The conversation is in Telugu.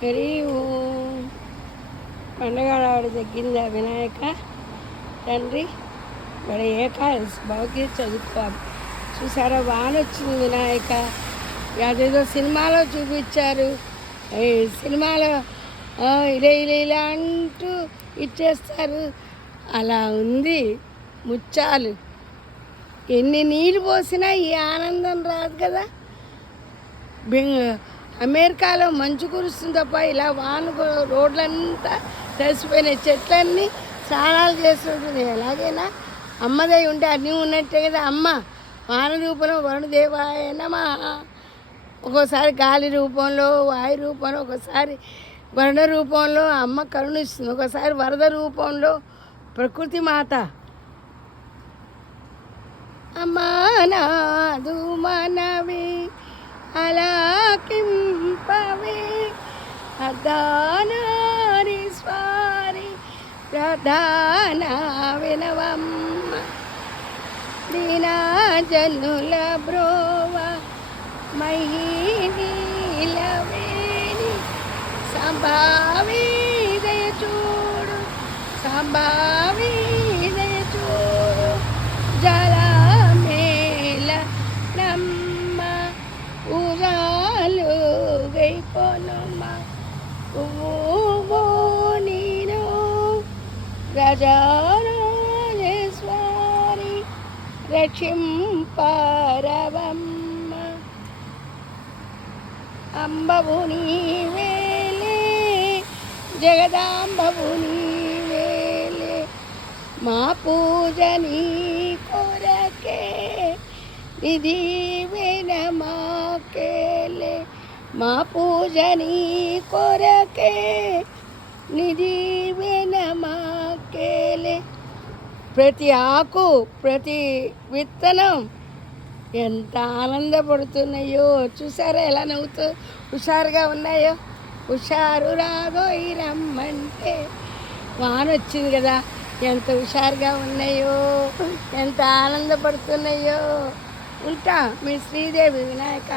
హరి ఓం. పండగ రావడం తగ్గిందా వినాయక తండ్రి? మరి ఏకాదశి బాగా చదువుకోవాలి. చూసారా వాన వచ్చింది వినాయక. అదేదో సినిమాలో చూపించారు. ఈ సినిమాలో ఇలా ఇలా ఇలా అంటూ ఇచ్చేస్తారు. అలా ఉంది ముచ్చాలు. ఎన్ని నీళ్ళు పోసినా ఈ ఆనందం రాదు కదా. అమెరికాలో మంచు కురుస్తుంది తప్ప ఇలా వాన రోడ్లంతా తడిసిపోయినాయి. చెట్లన్నీ స్నానాలు చేస్తుంటుంది. ఎలాగైనా అమ్మదై ఉంటే అన్నీ ఉన్నట్టే కదా. అమ్మ వాన రూపంలో వరుణదేవాయ నమః. ఒక్కోసారి గాలి రూపంలో, వాయు రూపంలో, ఒకసారి వరుణ రూపంలో అమ్మ కరుణిస్తుంది. ఒకసారి వరద రూపంలో ప్రకృతి మాత అమ్మా నాదు మనవి అలాకింపవే అర్ధానారి స్వారి ప్రధాన వినవమ్మ దీనా జనుల బ్రోవ మహీనీలవేణి సంభావి దయ చూడు సంభావి దయ చూడు జలమేల నమ్మ ఉరాలు గైకొనుమ నీను గజారాజేశ్వరి రక్షింపరవమ్మ అంబవు నీవేలే జగదాంబవు నీవేలే మా పూజ నీ కొరకే నిదీవెన మాకేలే మా పూజ నీ కొరకే నిదీవెన మాకేలే. ప్రతి ఆకు ప్రతి విత్తనం ఎంత ఆనందపడుతున్నాయో చూసారా, ఎలా నవ్వుతూ హుషారుగా ఉన్నాయో. హుషారు రాగోయి రమ్మంటే వాన వచ్చింది కదా, ఎంత హుషారుగా ఉన్నాయో, ఎంత ఆనందపడుతున్నాయో. ఉంటా మీ శ్రీదేవి వినాయక.